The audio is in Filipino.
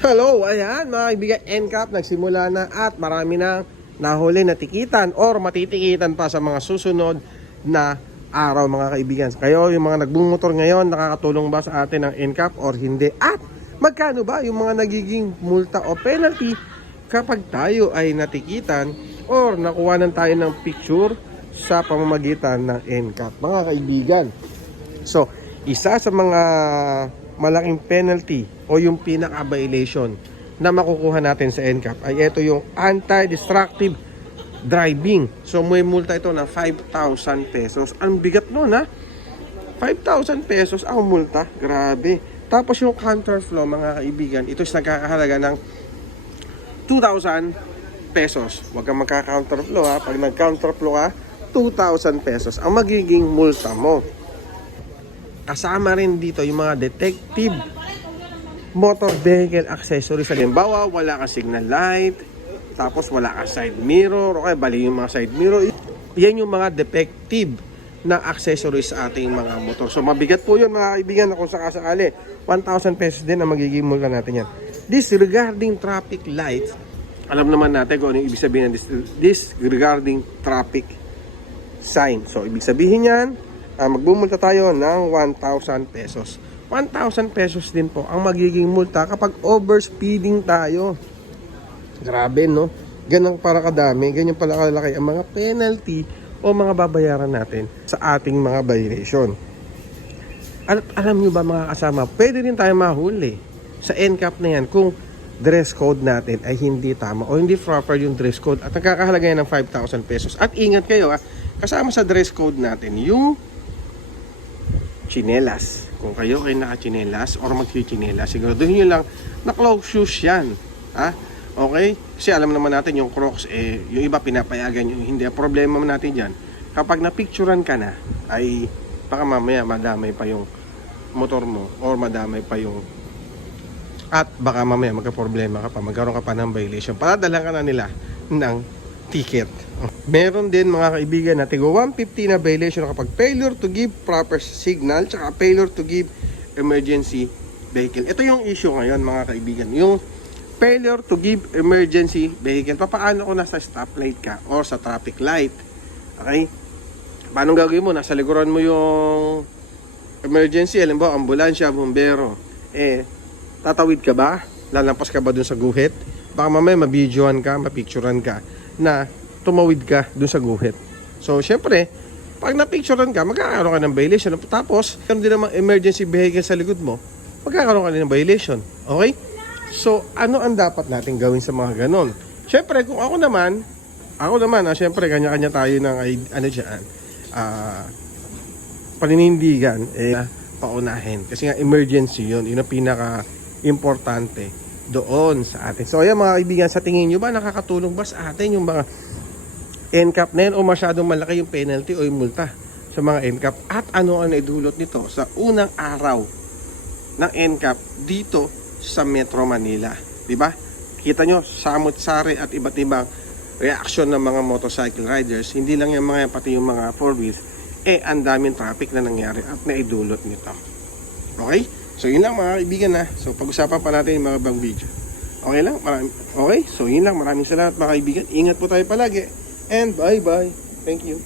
Hello, ayan mga kaibigan, NCAP nagsimula na at marami na nahuli na tikitan or matitikitan pa sa mga susunod na araw mga kaibigan. Kayo, yung mga nagbumotor ngayon, nakakatulong ba sa atin ang NCAP or hindi? At magkano ba yung mga nagiging multa o penalty kapag tayo ay natikitan or nakuha tayo ng picture sa pamamagitan ng NCAP mga kaibigan. So, isa sa mga malaking penalty o yung pinaka-violation na makukuha natin sa NCAP ay ito yung anti-destructive driving. So, may multa ito na 5,000 pesos. Ang bigat nun ha. 5,000 pesos ang multa. Grabe. Tapos yung counterflow mga kaibigan, ito is nagkakahalaga ng 2,000 pesos. Huwag kang magka-counterflow ha. Pag nag-counterflow ka, 2,000 pesos ang magiging multa mo. Kasama rin dito yung mga detective motor vehicle accessories. Halimbawa, wala kang signal light, tapos wala kang side mirror, okay, bali yung mga side mirror. Yan yung mga defective na accessories sa ating mga motor. So mabigat po yun mga kaibigan na kung sakasakali. 1,000 pesos din ang magiging multa natin yan. Disregarding traffic lights, alam naman natin kung ano yung ibig sabihin ng dis- disregarding traffic sign. So ibig sabihin yan, uh, magbumulta tayo ng 1,000 pesos. 1,000 pesos din po ang magiging multa kapag overspeeding tayo. Grabe, no? Ganang para kadami, ganyan pala kalaki ang mga penalty o mga babayaran natin sa ating mga violation. At alam nyo ba mga kasama, pwede rin tayo mahuli sa NCAP na yan kung dress code natin ay hindi tama o hindi proper yung dress code at nagkakahalaga yan ng 5,000 pesos. At ingat kayo, ah, kasama sa dress code natin yung chinelas. Kung kayo ay naka-chinelas or magchichinelas, siguraduhin nyo lang na close shoes yan. Ha? Okay? Kasi alam naman natin yung crocs, eh, yung iba pinapayagan yung hindi. Problema natin dyan, kapag napicturan ka na, ay baka mamaya madamay pa yung motor mo or madamay pa yung at baka mamaya magka-problema ka pa, magkaroon ka pa ng violation. Padadalan ka na nila ng ticket. Meron din mga kaibigan na tigo 150 na violation kapag failure to give proper signal tsaka failure to give emergency vehicle. Ito yung issue ngayon mga kaibigan. Yung failure to give emergency vehicle. Papaano kung nasa stoplight ka or sa traffic light? Okay? Paano gagawin mo? Nasa likuran mo yung emergency, alam mo, ambulansya, bombero. Eh, tatawid ka ba? Lalampas ka ba dun sa guhit? Baka mamaya mabidyoan ka, mapicturean ka na tumawid ka dun sa guhit. So, syempre, pag napicturean ka, magkakaroon ka ng violation. Tapos, kung din namang emergency vehicle sa likod mo, magkakaroon ka din ng violation. Okay? So, ano ang dapat natin gawin sa mga ganon? Syempre, kung ako naman, ako naman, ah, syempre, kanya-kanya tayo ng, ano dyan, ah, paninindigan, eh, paunahin. Kasi nga, emergency yun. Yun ang pinaka-importante doon sa atin. So, ayan mga kaibigan, sa tingin nyo ba, nakakatulong ba sa atin yung mga NCAP na yan o masyadong malaki yung penalty o yung multa sa mga NCAP? At ano ang naidulot nito sa unang araw ng NCAP dito sa Metro Manila. Di ba? Kita nyo, samot-sari at iba't ibang reaction ng mga motorcycle riders. Hindi lang yung mga pati yung mga four wheels. Eh, ang daming traffic na nangyari at naidulot nito. Okay? So, yun lang mga kaibigan na. So, pag-usapan pa natin yung mga bang video. Okay lang? Marami, okay? So, yun lang. Maraming salamat mga kaibigan. Ingat po tayo palagi. And bye-bye. Thank you.